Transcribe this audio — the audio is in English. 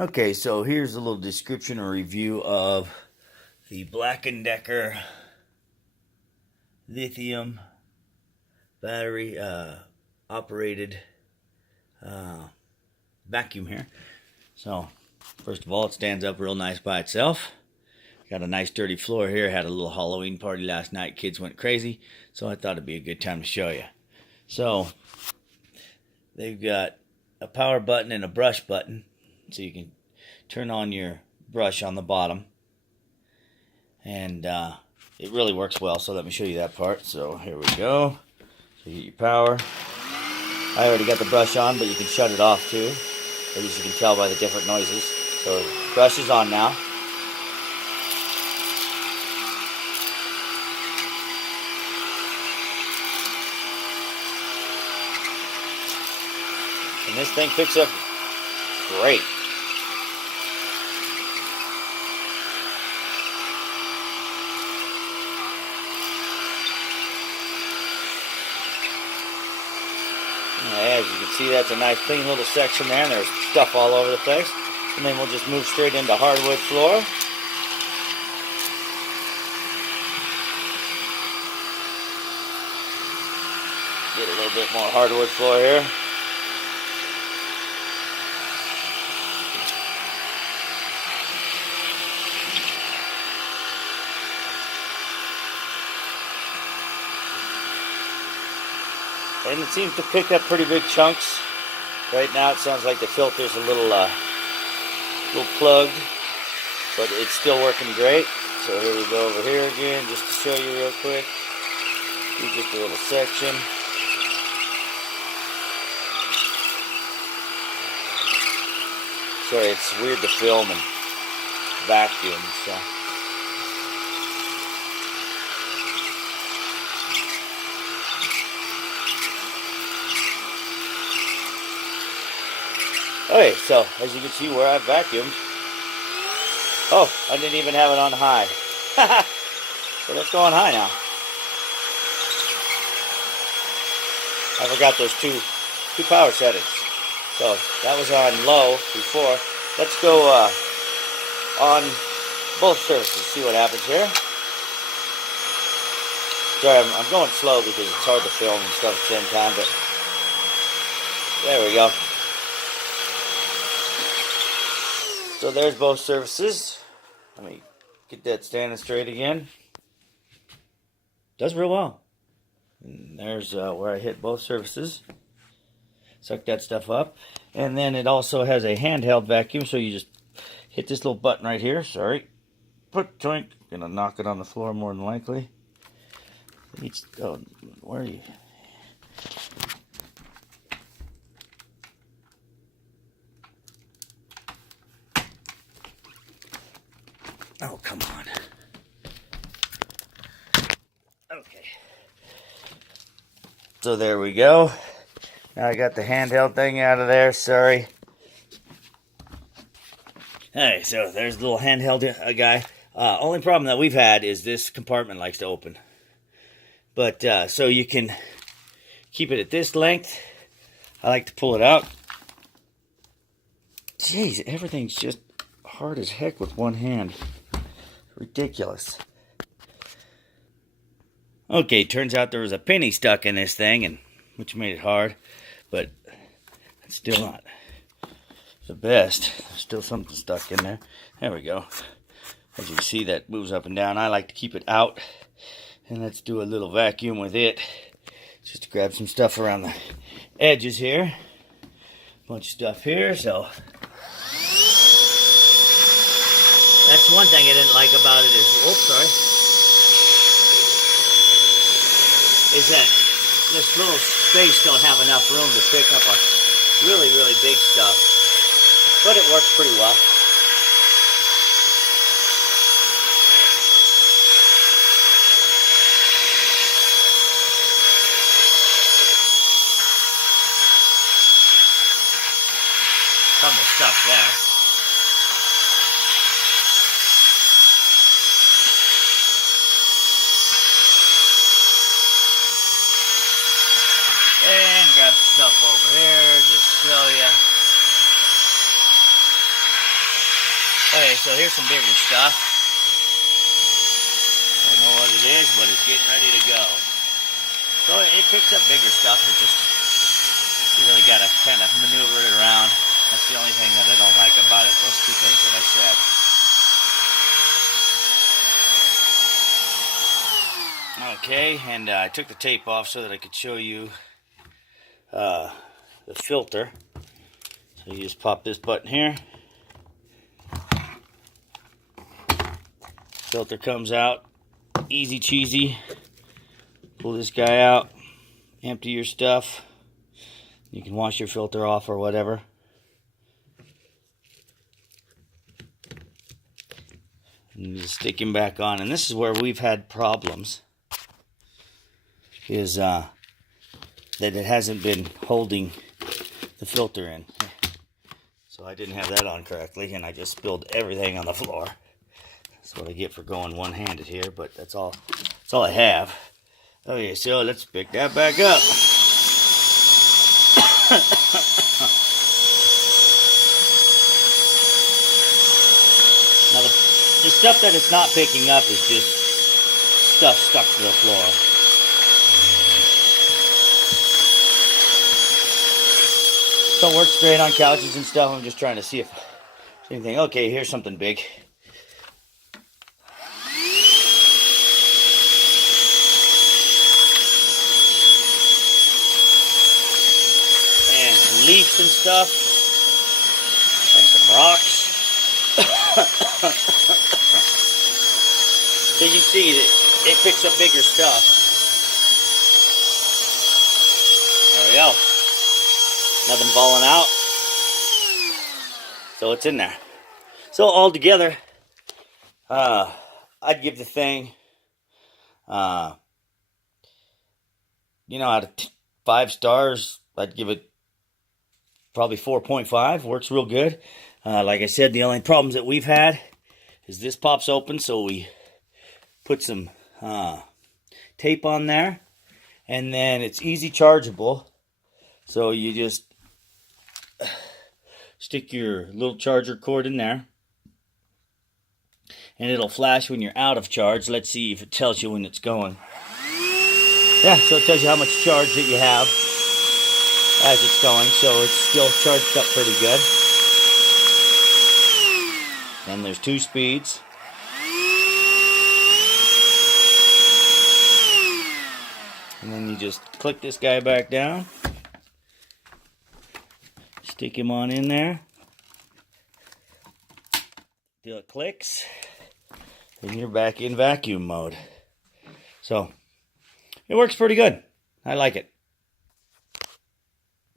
Okay, so here's a little description or review of the Black+Decker lithium battery operated vacuum here. So first of all, it stands up real nice by itself. Got a nice dirty floor here. Had a little Halloween party last night. Kids went crazy, so I thought it'd be a good time to show you. So they've got a power button and a brush button, so you can turn on your brush on the bottom, and it really works well. So let me show you that part. So here we go. So you get your power. I already got the brush on, but you can shut it off too. At least you can tell by the different noises. So brush is on now. And this thing picks up great. As you can see, that's a nice clean little section there, and there's stuff all over the place. And then we'll just move straight into hardwood floor. Get a little bit more hardwood floor here. And it seems to pick up pretty big chunks. Right now it sounds like the filter's a little plugged, but it's still working great. So here we go over here again, just to show you real quick. Do just a little section. Sorry, it's weird to film and vacuum, so. Okay, so as you can see where I vacuumed. Oh, I didn't even have it on high. So let's go on high now. I forgot those two power settings. So that was on low before. Let's go on both surfaces, see what happens here. Sorry, I'm going slow because it's hard to film and stuff at the same time, but there we go. So there's both surfaces. Let me get that standing straight again. Does real well. And there's where I hit both surfaces. Suck that stuff up. And then it also has a handheld vacuum, so you just hit this little button right here. Sorry. Put joint. Gonna knock it on the floor more than likely. Oh, where are you? Oh, come on. Okay. So there we go. Now I got the handheld thing out of there. Sorry. Alright, so there's the little handheld guy. Only problem that we've had is this compartment likes to open. But, so you can keep it at this length. I like to pull it out. Jeez, everything's just hard as heck with one hand. Ridiculous. Okay, turns out there was a penny stuck in this thing, and which made it hard, but it's still not the best. There's still something stuck in there. There we go. As you can see, that moves up and down. I like to keep it out, and let's do a little vacuum with it. Just to grab some stuff around the edges here. Bunch of stuff here, so. That's one thing I didn't like about it is that this little space don't have enough room to pick up a really, really big stuff. But it works pretty well. Some of the stuff there. And grab stuff over here, just show you. Okay, so here's some bigger stuff. Don't know what it is, but it's getting ready to go. So it picks up bigger stuff. It just, you really got to kind of maneuver it around. That's the only thing that I don't like about it, those two things that I said. Okay, and I took the tape off so that I could show you the filter. So you just pop this button here. Filter comes out. Easy cheesy. Pull this guy out. Empty your stuff. You can wash your filter off or whatever. And just stick him back on. And this is where we've had problems. Is that it hasn't been holding the filter in. So I didn't have that on correctly, and I just spilled everything on the floor. That's what I get for going one-handed here, but that's all I have. Okay, so let's pick that back up. Now the stuff that it's not picking up is just stuff stuck to the floor. So it works great on couches and stuff. I'm just trying to see if there's anything. Okay, here's something big. And some leaves and stuff. And some rocks. So you can see that it picks up bigger stuff. There we go. Nothing falling out. So it's in there. So altogether, I'd give the thing, out of 5 stars, I'd give it probably 4.5. Works real good. Like I said, the only problems that we've had is this pops open, so we put some tape on there, and then it's easy chargeable. So you just stick your little charger cord in there, and it'll flash when you're out of charge. Let's see if it tells you when it's going. Yeah, so it tells you how much charge that you have as it's going, so it's still charged up pretty good. And there's 2 speeds. And then you just click this guy back down. Stick him on in there. Till it clicks. And you're back in vacuum mode. So, it works pretty good. I like it.